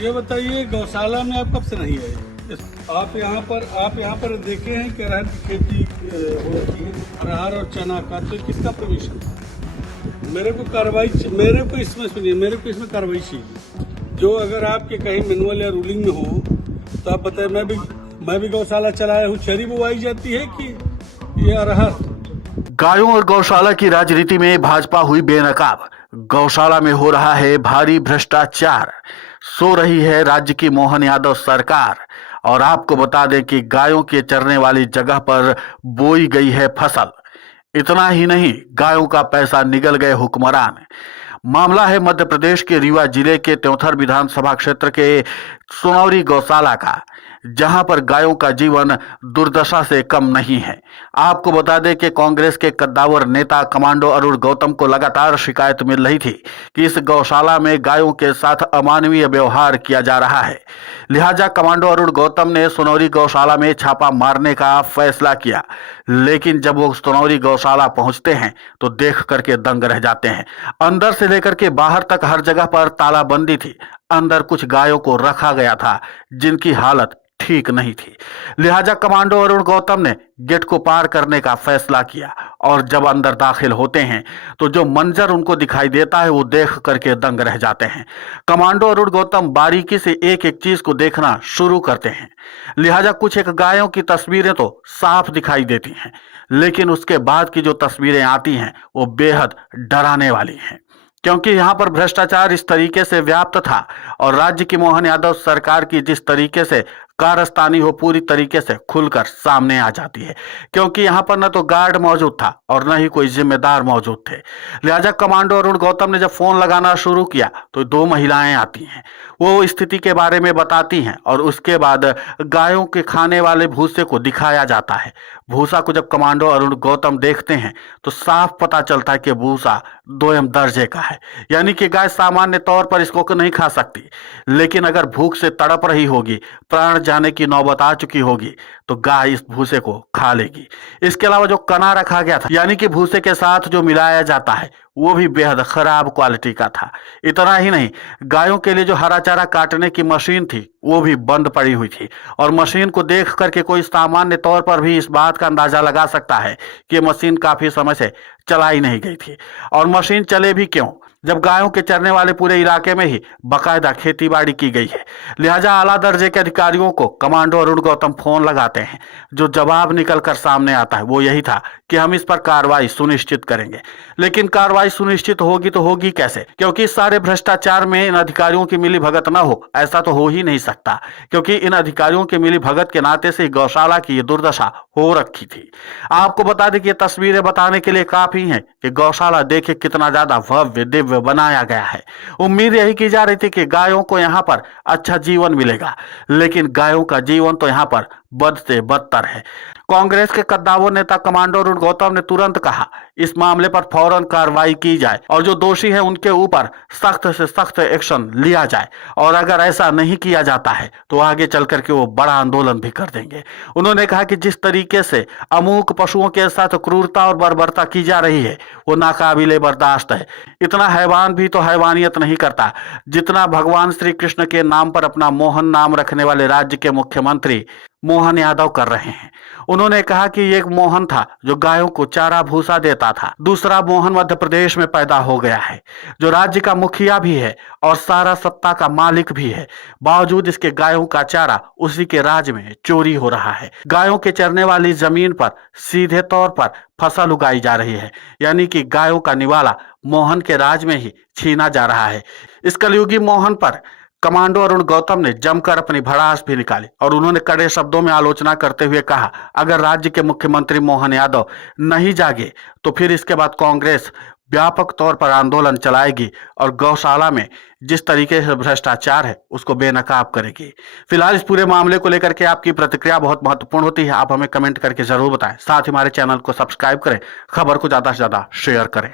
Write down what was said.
ये बताइए, गौशाला में आप कब से नहीं आए? आप यहाँ पर देखे हैं कि अरहर की खेती हो रही है, अरहर और चना का, तो किसका परमिशन था? मेरे को इसमें कार्रवाई चाहिए। जो अगर आपके कहीं मैनुअल या रूलिंग में हो तो आप बताए। मैं भी गौशाला चलाया हूँ। चरी बुवाई जाती है कि ये अरहर? गायों और गौशाला की राजनीति में भाजपा हुई बेनकाब। गौशाला में हो रहा है भारी भ्रष्टाचार। सो रही है राज्य की मोहन यादव सरकार। और आपको बता दें कि गायों के चरने वाली जगह पर बोई गई है फसल। इतना ही नहीं, गायों का पैसा निगल गए हुक्मरान। मामला है मध्य प्रदेश के रीवा जिले के त्योंथर विधानसभा क्षेत्र के सोनौरी गौशाला का, जहां पर गायों का जीवन दुर्दशा से कम नहीं है। आपको बता दें कि कांग्रेस के कद्दावर नेता कमांडो अरुण गौतम को लगातार शिकायत मिल रही थी कि इस गौशाला में गायों के साथ अमानवीय व्यवहार किया जा रहा है। लिहाजा कमांडो अरुण गौतम ने सोनौरी गौशाला में छापा मारने का फैसला किया। लेकिन जब वो सोनौरी गौशाला पहुंचते हैं तो देख करके दंग रह जाते हैं। अंदर से लेकर के बाहर तक हर जगह पर तालाबंदी थी। अंदर कुछ गायों को रखा गया था जिनकी हालत ठीक नहीं थी। लिहाजा कमांडो अरुण गौतम ने गेट को पार करने का फैसला किया और जब अंदर दाखिल होते हैं तो जो मंजर उनको दिखाई देता है वो देख करके दंग रह जाते हैं। कमांडो अरुण गौतम बारीकी से एक एक चीज को देखना शुरू करते हैं। लिहाजा कुछ एक गायों की तस्वीरें तो साफ दिखाई देती हैं, लेकिन उसके बाद की जो तस्वीरें आती हैं वो बेहद डराने वाली हैं। क्योंकि यहाँ पर भ्रष्टाचार इस तरीके से व्याप्त था और राज्य की मोहन यादव सरकार की जिस तरीके से कारस्तानी हो पूरी तरीके से खुलकर सामने आ जाती है। क्योंकि यहाँ पर न तो गार्ड मौजूद था और न ही कोई जिम्मेदार मौजूद थे। लिहाजा कमांडो अरुण गौतम ने जब फोन लगाना शुरू किया तो दो महिलाएं आती हैं। वो स्थिति के बारे में बताती हैं और उसके बाद गायों के खाने वाले भूसे को दिखाया जाता है। भूसा को जब कमांडो अरुण गौतम देखते हैं तो साफ पता चलता है कि भूसा दोयम दर्जे का है। यानी कि गाय सामान्य तौर पर इसको नहीं खा सकती, लेकिन अगर भूख से तड़प रही होगी, प्राण जाने की नौबत आ चुकी होगी, तो गाय इस भूसे को खा लेगी। इसके अलावा जो कना रखा गया था, यानी कि भूसे के साथ जो मिलाया जाता है, वो भी बेहद खराब क्वालिटी का था। इतना ही नहीं, गायों के लिए जो हरा चारा काटने की मशीन थी वो भी बंद पड़ी हुई थी। और मशीन को देख करके कोई सामान्य तौर पर भी इस बात का अंदाजा लगा सकता है कि मशीन काफी समय से चलाई नहीं गई थी। और मशीन चले भी क्यों, जब गायों के चरने वाले पूरे इलाके में ही बाकायदा खेतीबाड़ी की गई है। लिहाजा आला दर्जे के अधिकारियों को कमांडो अरुण गौतम फोन लगाते हैं। जो जवाब निकल कर सामने आता है वो यही था कि हम इस पर कार्रवाई सुनिश्चित करेंगे। लेकिन कार्रवाई सुनिश्चित होगी तो होगी कैसे, क्योंकि इस सारे भ्रष्टाचार में इन अधिकारियों की मिली भगत न हो, ऐसा तो हो ही नहीं सकता। क्योंकि इन अधिकारियों की मिली भगत के नाते से गौशाला की ये दुर्दशा हो रखी थी। आपको बता दें कि ये तस्वीरें बताने के लिए काफी हैं कि गौशाला देखे कितना ज्यादा भव्य दिव्य बनाया गया है। उम्मीद यही की जा रही थी कि गायों को यहाँ पर अच्छा जीवन मिलेगा, लेकिन गायों का जीवन तो यहाँ पर बद से बदतर है। कांग्रेस के कद्दावर नेता कमांडो अरुण गौतम ने तुरंत कहा इस मामले पर फौरन कार्रवाई की जाए और जो दोषी है उनके ऊपर सख्त से सख्त एक्शन लिया जाए। और अगर ऐसा नहीं किया जाता है तो आगे चल करके वो बड़ा आंदोलन भी कर देंगे। उन्होंने कहा कि जिस तरीके से अमूक पशुओं के साथ क्रूरता और बर्बरता की जा रही है वो नाकाबिले बर्दाश्त है। इतना हैवान भी तो हैवानियत नहीं करता जितना भगवान श्री कृष्ण के नाम पर अपना मोहन नाम रखने वाले राज्य के मुख्यमंत्री मोहन यादव कर रहे हैं। उन्होंने कहा कि एक मोहन था जो गायों को चारा भूसा देता था, दूसरा मोहन मध्य प्रदेश में पैदा हो गया है जो राज्य का मुखिया भी है और सारा सत्ता का मालिक भी है। बावजूद इसके गायों का चारा उसी के राज में चोरी हो रहा है। गायों के चरने वाली जमीन पर सीधे तौर पर फसल उगाई जा रही है, यानी कि गायों का निवाला मोहन के राज में ही छीना जा रहा है। इस कलयुगी मोहन पर कमांडो अरुण गौतम ने जमकर अपनी भड़ास भी निकाली और उन्होंने कड़े शब्दों में आलोचना करते हुए कहा अगर राज्य के मुख्यमंत्री मोहन यादव नहीं जागे तो फिर इसके बाद कांग्रेस व्यापक तौर पर आंदोलन चलाएगी और गौशाला में जिस तरीके से भ्रष्टाचार है उसको बेनकाब करेगी। फिलहाल इस पूरे मामले को लेकर के आपकी प्रतिक्रिया बहुत महत्वपूर्ण होती है। आप हमें कमेंट करके जरूर बताएं। साथ ही हमारे चैनल को सब्सक्राइब करें, खबर को ज्यादा से ज्यादा शेयर करें।